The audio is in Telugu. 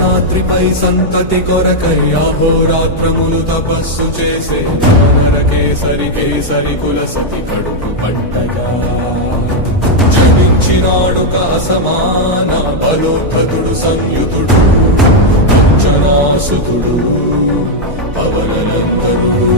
అంజనాద్రిపై సంతతి కొరకై అహోరాత్రములు తపస్సు చేసే వానర కేసరి కేసరి కుల సతి కడుపు పట్టగా జనించినాడు సమాన బలోద్ధతుడు సంయుతుడు అంజనాసుతుడు పవననందనుడు